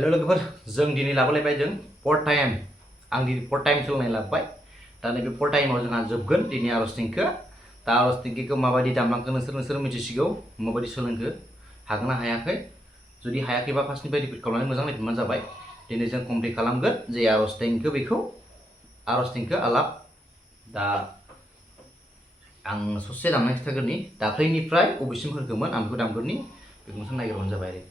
Hello लोगोफोर जों दिनै लाबोलायबाय जों फोर्थ टाइम आं दिनै फोर्थ टाइम सोलोंनाय लाबोबाय दा नैबे फोर्थ टाइमाव जोंहा जोबगोन दिनै आरज देंखो दा आरज देंखोखौ माबायदि दामलांखो नोंसोर मिथिसिगौ माबायदि सोलोंखो हागोन ना हायाखै जुदि हायाखैबा फार्स्टनिफ्राय रिपिट खालामनानै मोजां नायफिनबानो जाबाय दिनै जों कमप्लिट खालामगोन जे आरज देंखो बेखौ आरज देंखो आलाप दा आं ससे दामनाय खिथागोरनि दाख्लैनिफ्राय बबेसिम होखोमोन आं बेखौ दामगोरनि बेखौ नोंसोर नायग्रोबानो जाबाय आरो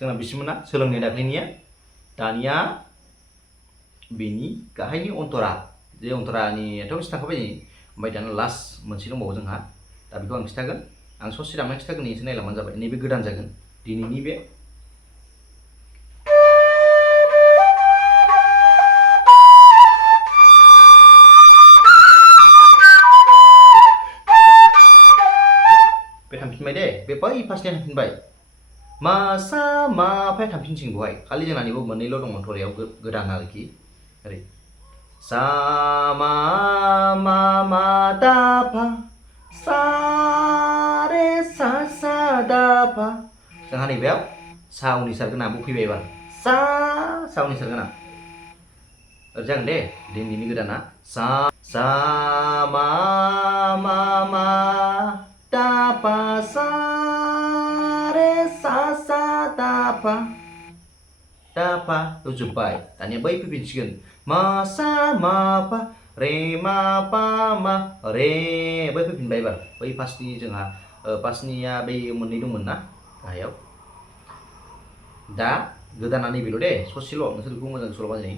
जोंना बिसिमोना सोलोंनाय दाख्लैनिया दानिया बेनि गाहायनि अन्तरा जे अन्तरानियाथ' खिथाखाबाय ओमफ्राय दाना लास्ट मोनसे दंबावो जोंहा दा बेखौ आं खिथागोन आं ससे दामनाय खिथागोन एसे नायलांबानो जाबाय नैबे गोदान जागोन दिनैनि बे थांफिनबाय दे बे बै फार्स्टनिया थांफिनबाय मा सा मा फाय थांफिनसिगोन बहाय खालि जोंनानिबो मोननैल' दङ थरायाव गोदान आरोखि ओरै सा मा मा मा दा फा सा रे सा सा दा फा जोंहा नैबेयाव सा उननि सारगोना फैबाय एबार सा उननि सारगोना ओरै जागोन दे दिनैनि गोदाना सा सा मा मा मा दा फा सा रे सा सा दा फा जोब्बाय दानिया बै फैफिनसिगोन मा सा मा फा रे मा पा मा रे बै फैफिनबाय एबार बै फार्स्टनि जोंहा फार्स्टनिया बै मोननै दंमोन ना गाहायाव दा गोदाना नैबेल' दे ससेल' नोंसोर बेखौ मोजां सल' बानाय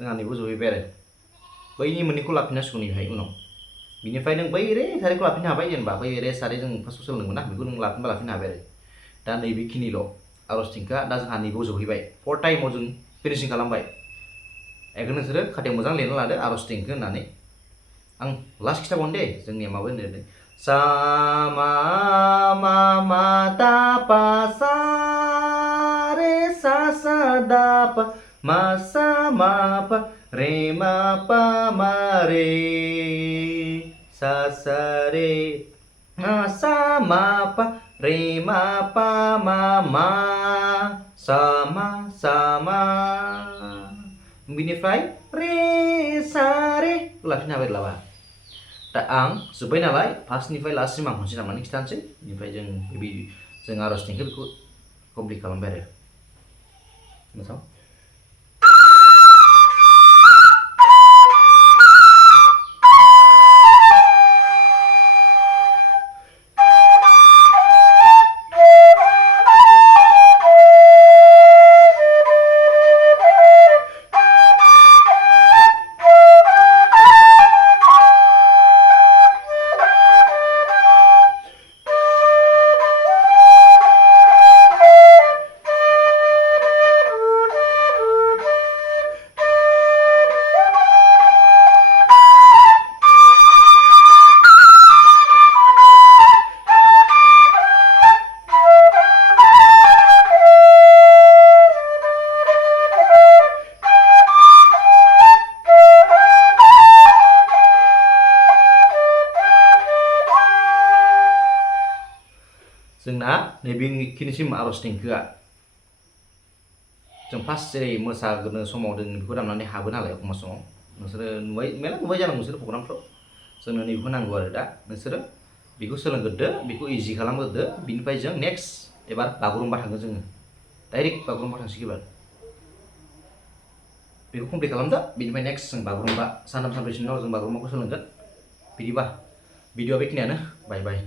जोंहा नैबो जहैबाय आरो बैनि मोननैखौ लाफिननांसिगौ नैहाय उनाव बिनिफ्राय नों बै रे सारेखौ लाफिननो हाबाय जेनेबा बै रे सारे जों फार्स्टआव सोलोंदोंमोन ना बेखौ नों लाफिननो हाबाय आरो दा नैबेखिनिल' आरज देंखोआ दा जोंहा नैबेयाव जहैबाय फोर्थ टाइमाव जों फिनिशिं खालामबाय एखौ नोंसोरो खाथायाव मोजां लिरना लादो आरज देंखो होननानै आं लास्ट खिथाबावनो दे जोंनिया माबा होनो सा मा मा मा दा पा सा रे सा सा दा पा मा सा मा पा रे मा पा मा रे सा सा रे मा सा मा पा रे मा पा मा सा मा बिनिफ्राय रे सा रे लाफिननो हाबाय लाबा दा आं जोब्बाय नालाय फार्स्टनिफ्राय लास्टसिम आं खनसे दामनानै खिथानोसै बेनिफ्राय जों आरज देंखो बेखौ कमप्लिट खालामबाय आरो मोजां जोंना नैबेखिनिसिम आरज देंखोआ जों फार्स्ट जेरै मोसाग्रोनो समाव जों बेखौ दामनानै हाबो नालाय एखमबा समाव नोंसोरो मेला नुबाय जानांगौ नोंसोरो प्रग्रामफ्राव जोंनो नैबेखौ नांगौ आरो दा नोंसोरो बेखौ सोलोंग्रोदो बेखौ इजि खालामग्रोदो बिनिफ्राय जों नेक्स्ट एबार बागुरुम्बा थांगोन जोङो डाइरेक्ट बागुरुम्बा थांसिगोन एबार बेखौ कमप्लिट खालामदो बिनिफ्राय नेक्स्ट जों बागुरुम्बा सानथाम सानब्रैसोनि उनाव जों बागुरुम्बाखौ सोलोंगोन बिदिबा भिडिअआ बेखिनियानो बाय बाय।